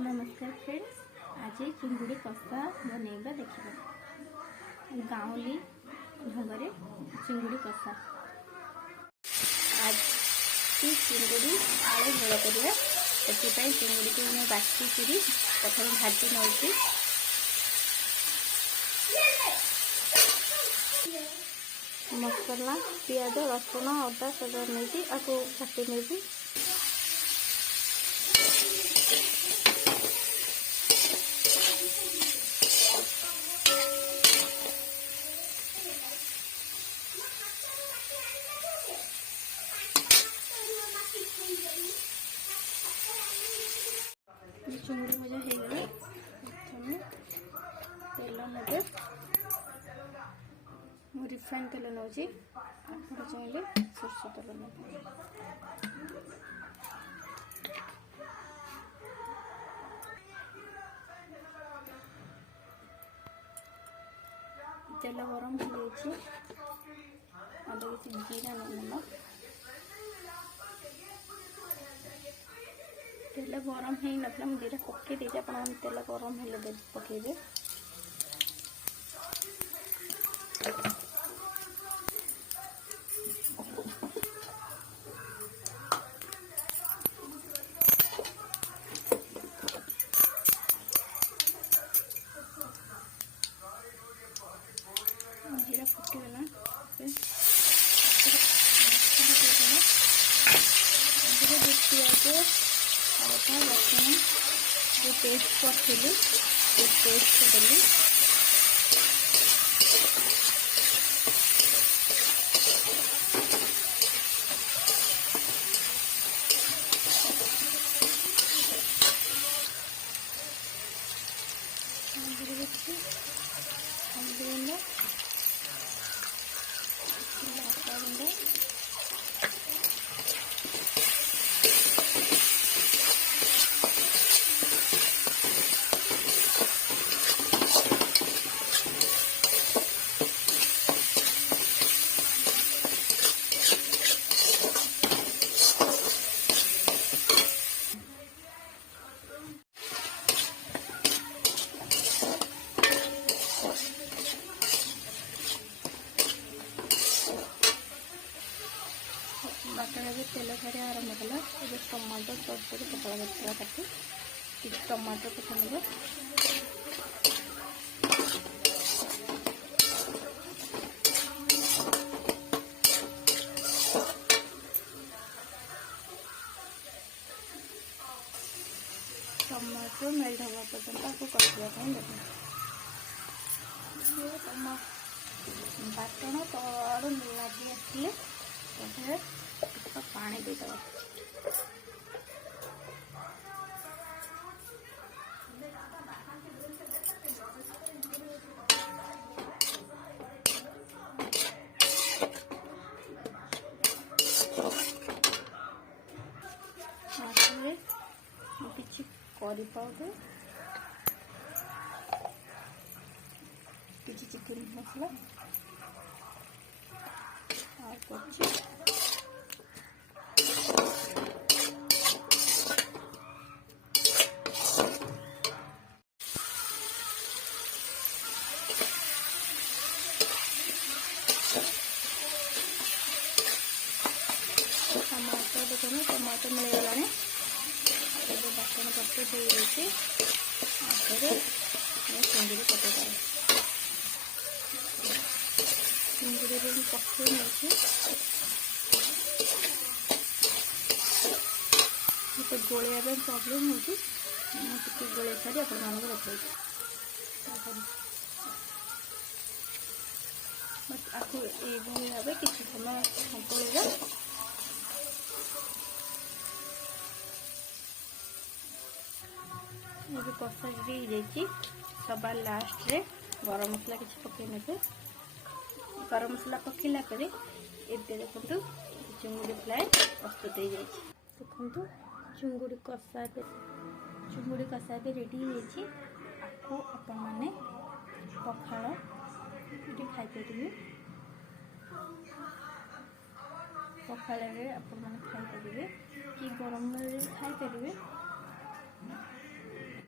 नमस्कार फ्रेंड्स, आज चिंगुड़ी कषा बनैबा देखिए। गाँवली ढंग से चिंगुड़ी कषा। आज चिंगुड़ी आलू झोल करिया। से चिंगुड़ी को मैं बाछिकी प्रथम भाजी नौची। मसला पियाज रसुण अदा सब नहीं आपको काटी नहीं। चिंगुड़ी भजा हो गला। तेल ने रिफाइन तेल नौची। चाहिए सरस तेल ने तेल गरम हो जीरा नमक। तेल गरम हो ना मुझे जीरा पकई देती आप तेल गरम हेल्ले पकईबे। जीरा फुटगला पियाज अदा रसुण जो पेस्ट करी पेस्ट देली। बाटण भी तेल छाड़ी आरम्भ कला। टमाटो छोट छोट पतला पतला काटी टमाटो पकाइब। टमाटो मेल्ट हवा पर्यंत आपको कषापी देते। बाटण तल लगी आसले पानी देदेव। किसी करी पाउडर किसी चिकन मसला और टमाटो देखो टमाटो मिलगला। बाटन पकई हो चिंगुड़ी पकईदेव। चिंगुड़ी भी पकई नहीं मत गोलिया प्रॉब्लम हो गोल सारी आप आपको ये भाव किसी समय संतुलिया। ये कषा जी सबार लास्ट रे गरम मसला किसी पकई ने। गरम मसला पकईला देखु चिंगुड़ी फ्राए प्रस्तुत हो देखु। चिंगुड़ी कषा भी रेडी हो आपण मैंने पखाल ये खाईपर। पखाल आपण मैंने खाईपर कि गरम खाईपर।